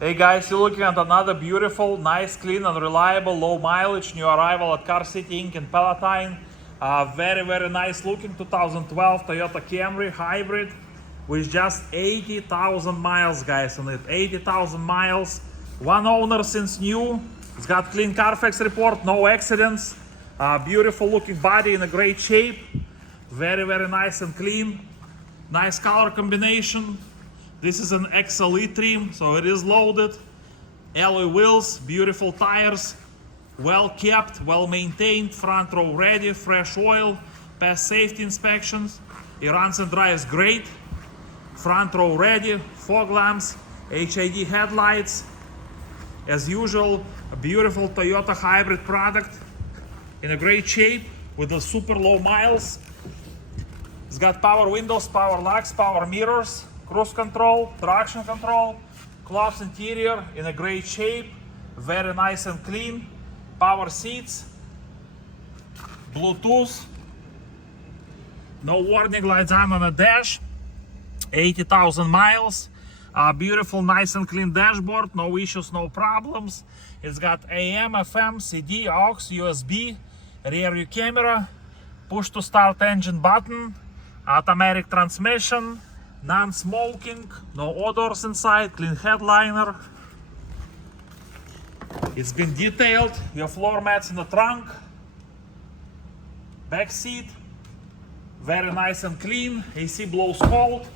Hey guys, you're looking at another beautiful, nice, clean and reliable, low mileage new arrival at Car City Inc. in Palatine. Very nice looking 2012 Toyota Camry hybrid with just 80,000 miles, guys, on it. 80,000 miles, one owner since new. It's got clean CARFAX report, no accidents. Beautiful looking body in a great shape. Very nice and clean. Nice color combination. This is an XLE trim, so it is loaded. Alloy wheels, beautiful tires, well kept, well maintained, front row ready, fresh oil, past safety inspections. It runs and drives great. Front row ready, fog lamps, HID headlights. As usual, a beautiful Toyota hybrid product in a great shape with a super low miles. It's got power windows, power locks, power mirrors, cruise control, traction control, cloth interior in a great shape, very nice and clean, power seats, Bluetooth, no warning lights on the dash, 80,000 miles, beautiful, nice and clean dashboard, no issues, no problems. It's got AM, FM, CD, aux, USB, rear view camera, push to start engine button, automatic transmission, non-smoking, no odors inside, clean headliner. It's been detailed. Your floor mats in the trunk, back seat, very nice and clean. AC blows cold.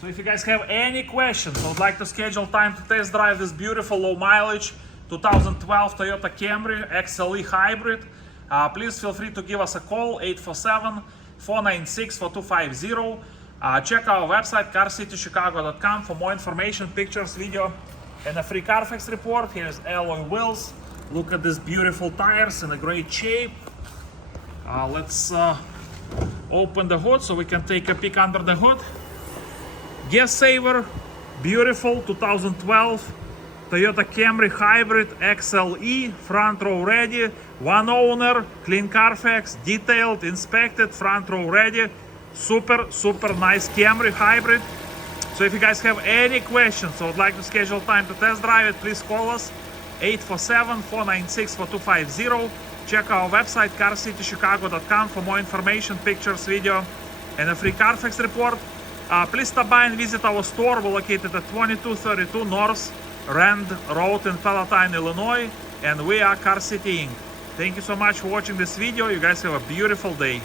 So if you guys have any questions, I would like to schedule time to test drive this beautiful low mileage 2012 Toyota Camry XLE hybrid, please feel free to give us a call, 847-496-4250. Check our website, carcitychicago.com, for more information, pictures, video, and a free CARFAX report. Here's alloy wheels. Look at these beautiful tires in a great shape. Let's open the hood so we can take a peek under the hood. Gas saver, beautiful 2012 Toyota Camry hybrid XLE, front row ready, one owner, clean CARFAX, detailed, inspected, front row ready. Super nice Camry hybrid. So if you guys have any questions or would like to schedule time to test drive it, please call us, 847-496-4250. Check our website, carcitychicago.com, for more information, pictures, video, and a free CARFAX report. Please stop by and visit our store. We're located at 2232 North Rand Road in Palatine, Illinois, and we are Car City Inc. Thank you so much for watching this video. You guys have a beautiful day.